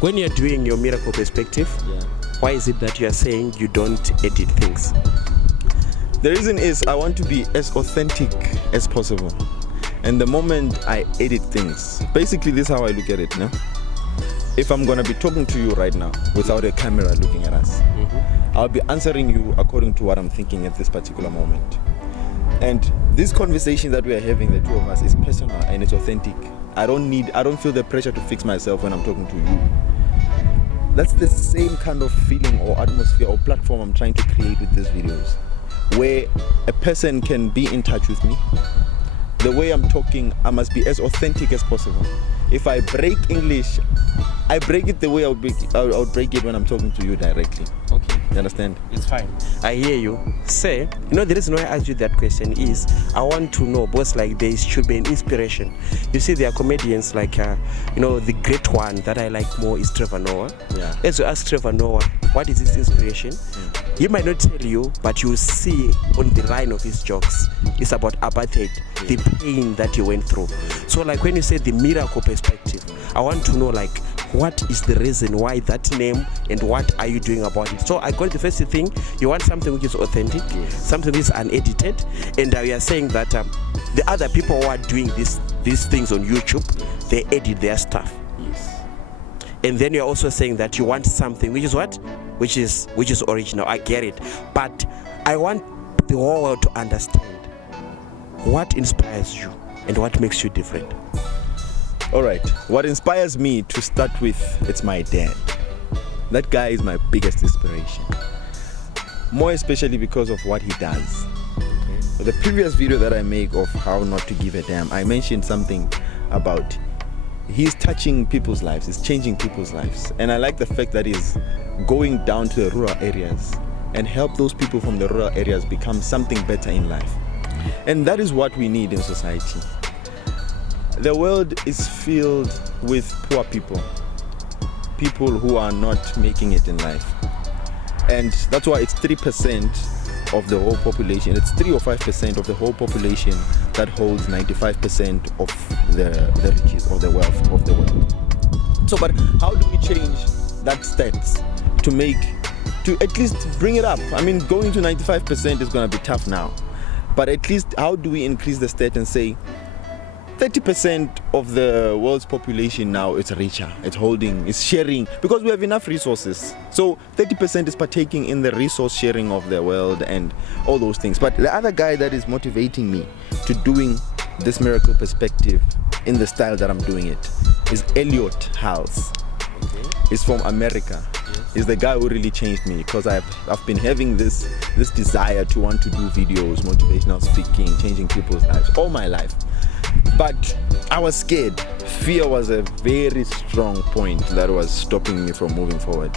When you're doing your miracle perspective, why is it that you are saying you don't edit things? The reason is I want to be as authentic as possible. And the moment I edit things, basically this is how I look at it, no? If I'm gonna be talking to you right now without a camera looking at us, I'll be answering you according to what I'm thinking at this particular moment. And this conversation that we are having, the two of us, is personal and it's authentic. I don't feel the pressure to fix myself when I'm talking to you. That's the same kind of feeling or atmosphere or platform I'm trying to create with these videos, where a person can be in touch with me. The way I'm talking, I must be as authentic as possible. If I break English, I break it the way I would break it when I'm talking to you directly. Okay. You understand? It's fine. I hear you. Say, the reason why I asked you that question is I want to know, both like there should be an inspiration. You see, there are comedians like, the great one that I like more is Trevor Noah. Yeah. As you ask Trevor Noah, what is his inspiration? He might not tell you, but you see on the line of his jokes, it's about apartheid, the pain that he went through. So like when you say the miracle perspective, I want to know like, what is the reason why that name and what are you doing about it? So I got the first thing, you want something which is authentic, something which is unedited, and we are saying that the other people who are doing these things on YouTube, they edit their stuff. Yes. And then you're also saying that you want something which is what? Which is original. I get it. But I want the whole world to understand what inspires you and what makes you different. All right, what inspires me to start with, it's my dad. That guy is my biggest inspiration. More especially because of what he does. Okay. The previous video that I make of how not to give a damn, I mentioned something about he's touching people's lives, he's changing people's lives. And I like the fact that he's going down to the rural areas and help those people from the rural areas become something better in life. And that is what we need in society. The world is filled with poor people who are not making it in life. And that's why it's 3% of the whole population. It's 3 or 5% of the whole population that holds 95% of the riches or the wealth of the world. So, but how do we change that stats to at least bring it up? I mean, going to 95% is going to be tough now. But at least how do we increase the stat and say 30% of the world's population now is richer, it's sharing, because we have enough resources. So 30% is partaking in the resource sharing of the world and all those things. But the other guy that is motivating me to doing this miracle perspective in the style that I'm doing it is Elliot Hals. Okay. He's from America. Yes. He's the guy who really changed me, because I've been having this desire to want to do videos, motivational speaking, changing people's lives all my life. But I was scared. Fear was a very strong point that was stopping me from moving forward.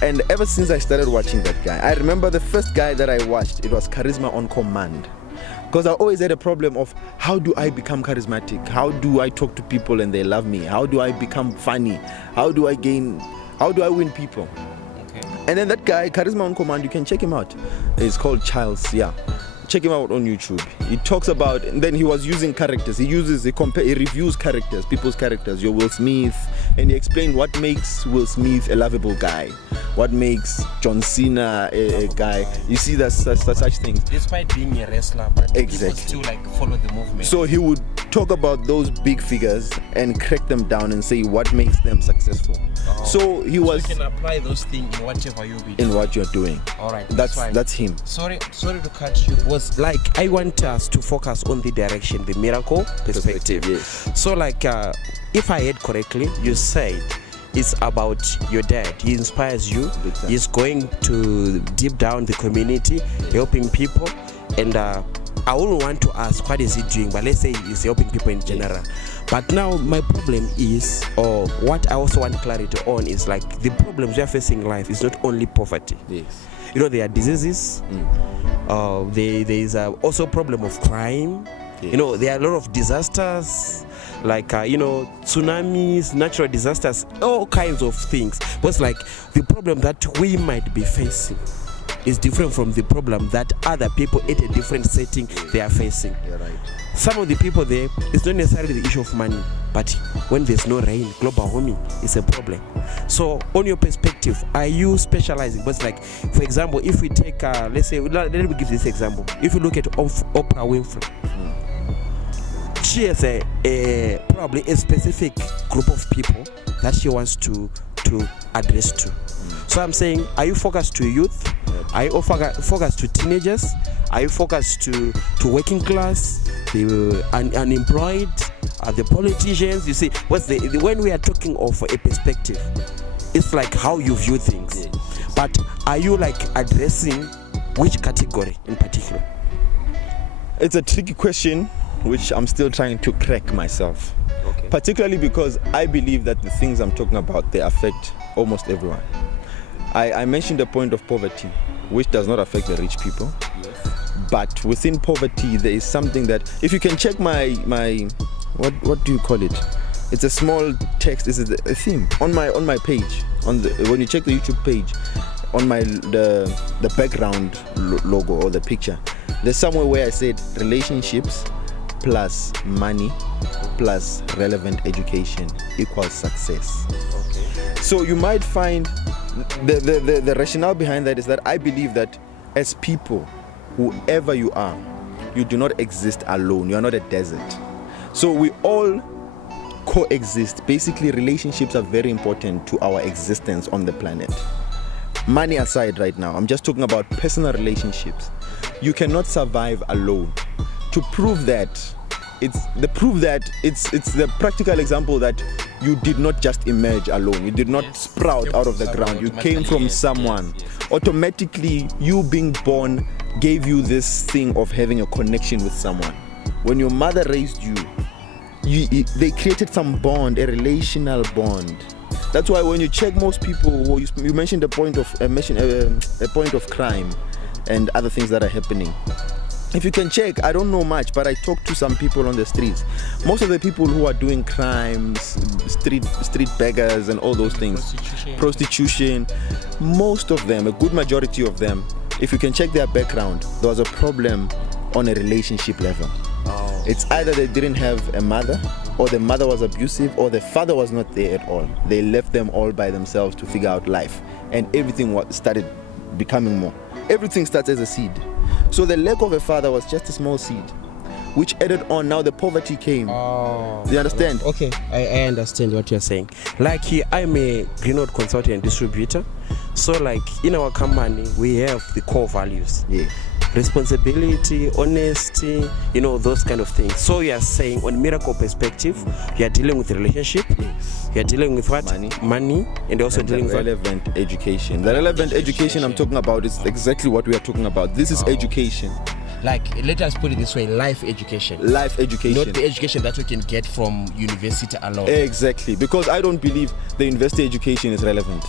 And ever since I started watching that guy, I remember the first guy that I watched, it was Charisma on Command. Because I always had a problem of how do I become charismatic? How do I talk to people and they love me? How do I become funny? How do I win people? Okay. And then that guy, Charisma on Command, you can check him out. It's called Charles, yeah. Check him out on YouTube. He talks about, and then he was using characters. He reviews characters, people's characters. Your Will Smith, and he explained what makes Will Smith a lovable guy, what makes John Cena a guy. You see that such things. Despite being a wrestler, but exactly, people still follow the movement. So he would talk about those big figures and crack them down and say what makes them successful. So you can apply those things in whatever you do. In what you're doing. All right, that's him. Sorry to cut you. Was like I want us to focus on the direction, the miracle perspective. Yes. So like, if I heard correctly, you said it's about your dad. He inspires you. He's going to deep down the community, helping people, and I wouldn't want to ask what is he doing, but let's say he's helping people in general. Yes. But now my problem is, or what I also want clarity on, is like the problems we are facing in life is not only poverty. Yes. There are diseases. There is also problem of crime. Yes. There are a lot of disasters, like tsunamis, natural disasters, all kinds of things. But it's like the problem that we might be facing is different from the problem that other people at a different setting they are facing. You're right. Some of the people there, it's not necessarily the issue of money. but when there's no rain, global warming is a problem. So on your perspective, are you specializing? But like, for example, if we take let's say, let me give this example. If you look at Oprah Winfrey, she has a probably a specific group of people that she wants to address to. So I'm saying, are you focused to youth? Are you focused to teenagers? Are you focused to working class, the unemployed, the politicians? You see, when we are talking of a perspective, it's like how you view things. But are you like addressing which category in particular? It's a tricky question, which I'm still trying to crack myself. Okay. Particularly because I believe that the things I'm talking about, they affect almost everyone. I mentioned the point of poverty, which does not affect the rich people. Yes. But within poverty, there is something that, if you can check my what do you call it? It's a small text. This is a theme on my page. When you check the YouTube page, on the background logo or the picture, there's somewhere where I said relationships plus money plus relevant education equals success. Okay. So you might find the rationale behind that is that I believe that as people, whoever you are, you do not exist alone. You are not a desert. So we all coexist. Basically, relationships are very important to our existence on the planet. Money aside right now, I'm just talking about personal relationships. You cannot survive alone. To prove that, it's the practical example that you did not just emerge alone. You did not sprout out of the ground. You came from someone. Automatically, you being born gave you this thing of having a connection with someone. When your mother raised you, they created some bond, a relational bond. That's why when you check most people, you mentioned a point of crime and other things that are happening. If you can check, I don't know much, but I talk to some people on the streets. Most of the people who are doing crimes, street beggars and all those things, prostitution, most of them, a good majority of them, if you can check their background, there was a problem on a relationship level. Oh. It's either they didn't have a mother, or the mother was abusive, or the father was not there at all. They left them all by themselves to figure out life, and everything started becoming more. Everything starts as a seed. So the lack of a father was just a small seed, which added on. Now the poverty came. Oh. Do you understand? Okay, I understand what you're saying. Like I'm a Greenwood consultant and distributor. So like in our company, we have the core values. Yeah. Responsibility, honesty, those kind of things. So you are saying on Miracle perspective, you are dealing with relationship, you are dealing with what? Money, and also dealing with relevant education. The relevant education I'm talking about is exactly what we are talking about. This is education. Like, let us put it this way, life education. Life education. Not the education that we can get from university alone. Exactly, because I don't believe the university education is relevant.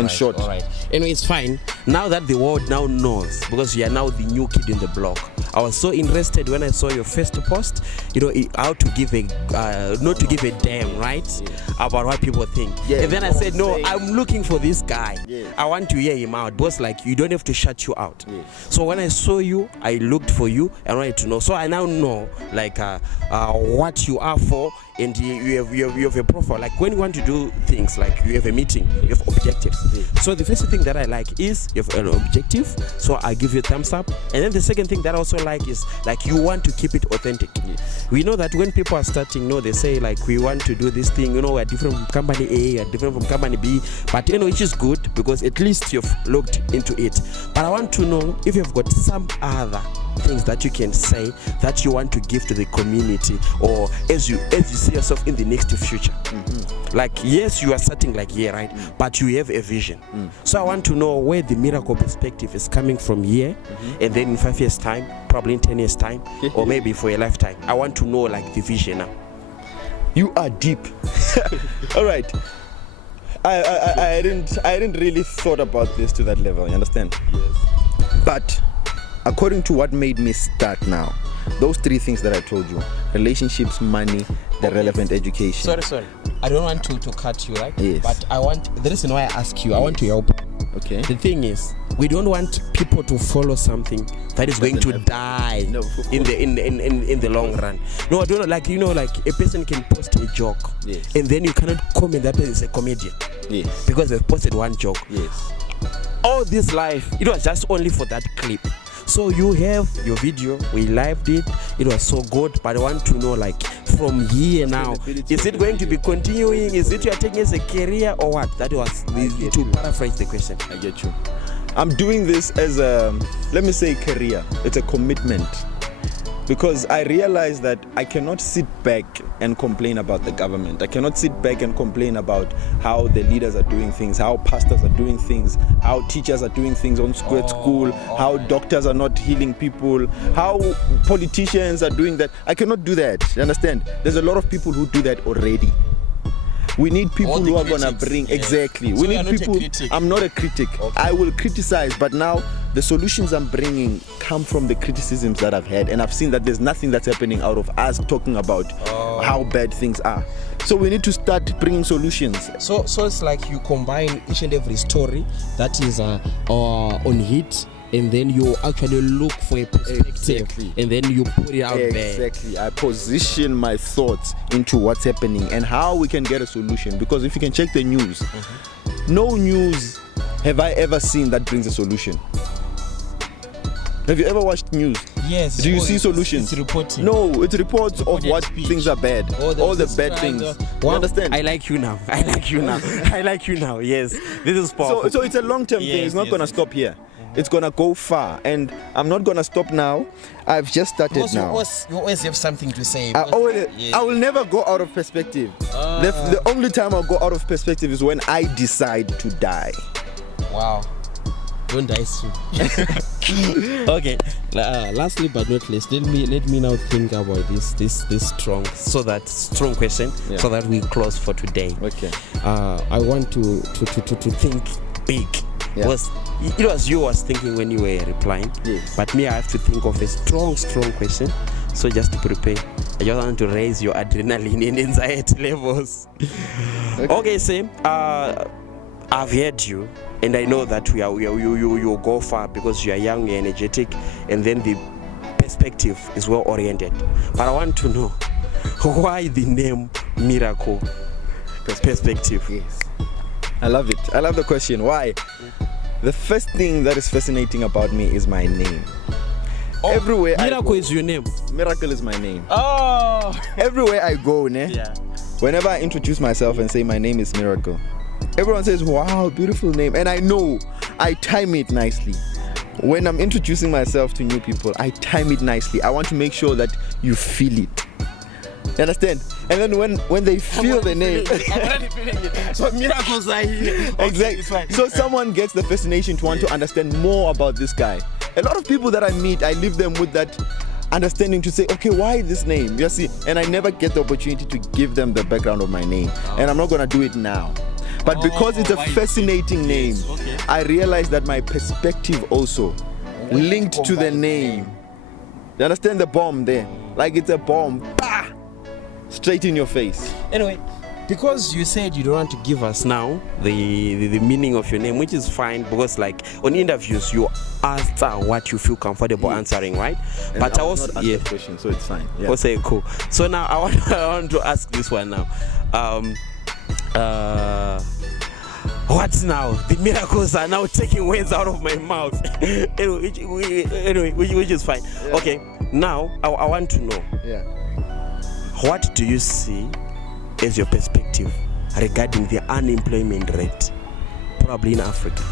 In short. All right. Anyway, it's fine. Now that the world now knows, because you are now the new kid in the block. I was so interested when I saw your first post, how to give not to give a damn, right? Yeah. About what people think. Yeah, and then I said, no, I'm looking for this guy. Yeah. I want to hear him out. Because like, you don't have to shut you out. Yeah. So when I saw you, I looked for you and wanted to know. So I now know like what you are for, and you have a profile. Like when you want to do things, like you have a meeting, you have objectives. Yeah. So the first thing that I like is you have an objective, so I give you a thumbs up. And then the second thing that I also like is like you want to keep it authentic. Yes. We know that when people are starting, they say like we want to do this thing, we're different from company A, we're different from company B, but which is good because at least you've looked into it. But I want to know if you've got some other things that you can say that you want to give to the community, or as you see yourself in the next future. Mm-hmm. Like yes, you are starting like here, right? But you have a vision. So I want to know where the Miracle perspective is coming from here, and then in 5 years time, probably in 10 years time, or maybe for a lifetime. I want to know like the vision now. You are deep. All right. I didn't really thought about this to that level. You understand? Yes. But according to what made me start now, those three things that I told you: relationships, money, the relevant education. Sorry. I don't want to cut you, right? Yes. But the reason why I ask you, I want to help. Okay. The thing is, we don't want people to follow something that is going to die in the long run. No, I don't know. Like a person can post a joke, yes, and then you cannot comment that person is a comedian, yes, because they've posted one joke. Yes. All this life, it was just only for that clip. So you have your video, we lived it, it was so good, but I want to know, like, from here now, is it going to be continuing? Is it you are taking as a career or what? That was to paraphrase the question. I get you. I'm doing this as a, let me say, career. It's a commitment. Because I realize that I cannot sit back and complain about the government. I cannot sit back and complain about how the leaders are doing things, how pastors are doing things, how teachers are doing things at school, how doctors are not healing people, how politicians are doing that. I cannot do that. You understand? There's a lot of people who do that already. We need people who are going to bring, exactly. So we need you're not people. a critic. I'm not a critic. Okay. I will criticize, but now the solutions I'm bringing come from the criticisms that I've had, and I've seen that there's nothing that's happening out of us talking about how bad things are. So we need to start bringing solutions. So it's like you combine each and every story that is on hit, and then you actually look for a perspective, and then you put it out there. Exactly. I position my thoughts into what's happening and how we can get a solution. Because if you can check the news, no news have I ever seen that brings a solution. Have you ever watched news? Yes. Do you see solutions? It's reporting. No, it's reports of what things are bad. All the bad things. You understand? I like you now. I like you now. Yes. This is powerful. So it's a long-term thing. It's not going to stop here. It's going to go far. And I'm not going to stop now. I've just started now. You always have something to say. I will never go out of perspective. The only time I'll go out of perspective is when I decide to die. Wow. Don't die soon. Okay. Lastly but not least, let me now think about this strong question, so that we close for today. Okay. I want to think big. Yeah. It was you was thinking when you were replying. Yes. But me, I have to think of a strong question. So just to prepare, I just want to raise your adrenaline and anxiety levels. Okay, Sam. I've heard you, and I know that you go far because you are young, you're energetic, and then the perspective is well oriented. But I want to know why the name Miracle Perspective. Yes. I love it. I love the question. Why? The first thing that is fascinating about me is my name. Everywhere Miracle is your name. Miracle is my name. Oh. Everywhere I go, Yeah. Whenever I introduce myself and say my name is Miracle, everyone says, wow, beautiful name. And I know I time it nicely. When I'm introducing myself to new people, I time it nicely. I want to make sure that you feel it. You understand? And then when they feel the name, I'm already feeling it. So miracles are here. Exactly. So someone gets the fascination to want to understand more about this guy. A lot of people that I meet, I leave them with that understanding to say, okay, why this name? You see, and I never get the opportunity to give them the background of my name, and I'm not gonna do it now. But because it's a fascinating name, I realize that my perspective also linked to the name. You understand the bomb there? Like it's a bomb. Bah! Straight in your face. Anyway, because you said you don't want to give us now the meaning of your name, which is fine, because like on interviews you answer what you feel comfortable answering, right? And but I was also not asked the question, so it's fine. Yeah. Okay, cool. So now I want to ask this one now. What now? The miracles are now taking words out of my mouth. anyway, which is fine. Yeah. Okay, now I want to know. Yeah. What do you see as your perspective regarding the unemployment rate, probably in Africa?